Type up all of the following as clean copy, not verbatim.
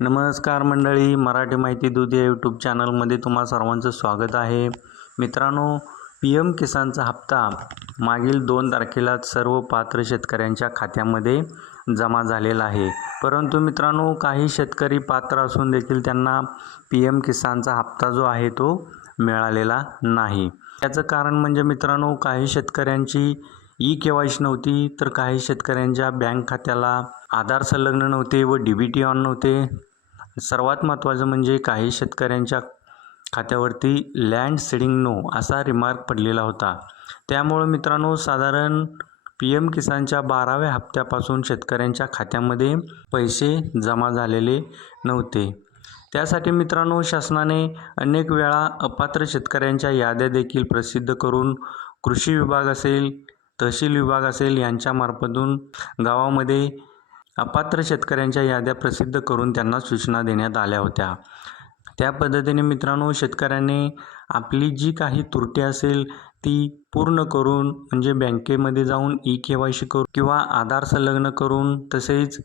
नमस्कार मंडळी, मराठी माहिती दूध या यूट्यूब चॅनलमध्ये तुम्हा सर्वांचं स्वागत आहे. मित्रांनो, PM किसानचा हप्ता मागील 2 तारखेला सर्व पात्र शेतकऱ्यांच्या खात्यामध्ये जमा झालेला आहे. परंतु मित्रांनो, काही शेतकरी पात्र असून देखील त्यांना PM किसानचा हप्ता जो आहे तो मिळालेला नाही. याचं कारण म्हणजे मित्रांनो, काही शेतकऱ्यांची KYC नव्हती, तर काही शेतकऱ्यांच्या बँक खात्याला आधार संलग्न नव्हते व DBT ऑन नव्हते. सर्वात महत्त्वाचं म्हणजे काही शेतकऱ्यांच्या खात्यावरती लँड सीडिंग नो असा रिमार्क पडलेला होता. त्यामुळे मित्रांनो, साधारण PM किसानच्या 12व्या हप्त्यापासून शेतकऱ्यांच्या खात्यामध्ये पैसे जमा झालेले नव्हते. त्यासाठी मित्रांनो, शासनाने अनेक वेळा अपात्र शेतकऱ्यांच्या याद्या देखील प्रसिद्ध करून कृषी विभाग असेल, तहसील विभाग असेल यांच्यामार्फतून गावामध्ये अपात्र शेतकऱ्यांच्या याद्या प्रसिद्ध करून त्यांना सूचना देण्यात आल्या होत्या. त्या पद्धतीने मित्रांनो, शेतकऱ्यांनी आपली जी काही त्रुटी असेल ती पूर्ण करून, म्हणजे बँकेमध्ये जाऊन KYC करून किंवा आधार संलग्न करून, तसेच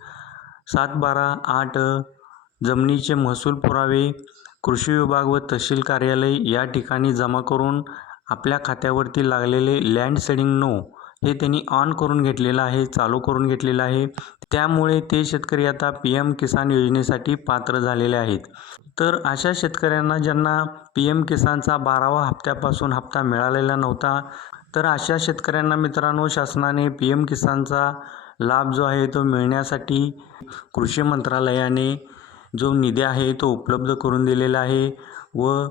7/12/8 जमिनीचे महसूल पुरावे कृषी विभाग व तहसील कार्यालय या ठिकाणी जमा करून आपल्या खात्यावरती लागलेले लँड सीडिंग नो हे त्यांनी ऑन करून घेतलेलं आहे, चालू करून घेतलेलं आहे. त्यामुळे ते शेतकरी आता PM किसान योजनेसाठी पात्र झालेले आहेत. तर अशा शेतकऱ्यांना ज्यांना PM किसानचा 12व्या हप्त्यापासून हप्ता मिळालेला नव्हता, तर अशा शेतकऱ्यांना मित्रांनो, शासनाने PM किसानचा लाभ जो आहे तो मिळण्यासाठी कृषी मंत्रालयाने जो निधी आहे तो उपलब्ध करून दिलेला आहे व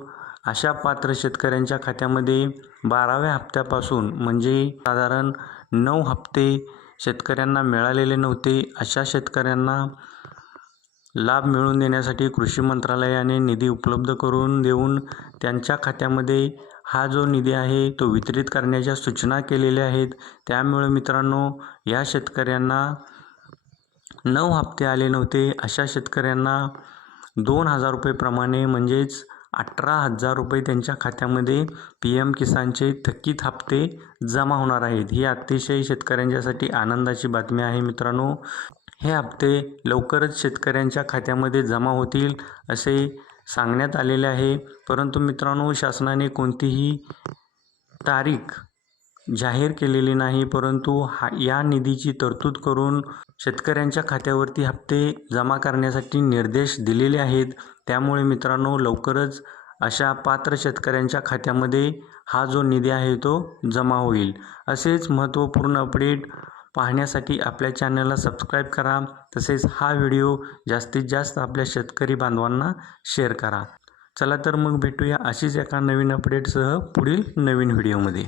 अशा पात्र शेतकऱ्यांच्या खात्यामध्ये 12व्या हप्त्यापासून म्हणजे साधारण 9 हप्ते शेतकऱ्यांना मिळालेले नव्हते. अशा शेतकऱ्यांना लाभ मिळवून देण्यासाठी कृषी मंत्रालयाने निधी उपलब्ध करून देऊन त्यांच्या खात्यामध्ये हा जो निधी आहे तो वितरित करण्याच्या सूचना केलेल्या आहेत. त्यामुळे मित्रांनो, या शेतकऱ्यांना 9 हप्ते आले नव्हते. अशा शेतकऱ्यांना 2,000 रुपये प्रमाणे म्हणजेच 18,000 रुपये त्यांच्या खात्यामध्ये PM किसानचे थकीत हप्ते जमा होणार आहेत. ही अतिशय शेतकऱ्यांच्यासाठी आनंदाची बातमी आहे मित्रांनो. हे हप्ते लवकरच शेतकऱ्यांच्या खात्यामध्ये जमा होतील असे सांगण्यात आलेले आहे. परंतु मित्रांनो, शासनाने कोणतीही तारीख जाहीर केलेली नाही, परंतु या निधीची तरतूद करून शेतकऱ्यांच्या खात्यावरती हप्ते जमा करण्यासाठी निर्देश दिलेले आहेत. त्यामुळे मित्रांनो, लवकरच अशा पात्र शेतकऱ्यांच्या खात्यामध्ये हा जो निधी आहे तो जमा होईल. असेच महत्त्वपूर्ण अपडेट पाहण्यासाठी आपल्या चॅनलला सबस्क्राईब करा. तसेच हा व्हिडिओ जास्तीत जास्त आपल्या शेतकरी बांधवांना शेअर करा. चला तर मग भेटूया अशीच एका नवीन अपडेटसह पुढील नवीन व्हिडिओमध्ये.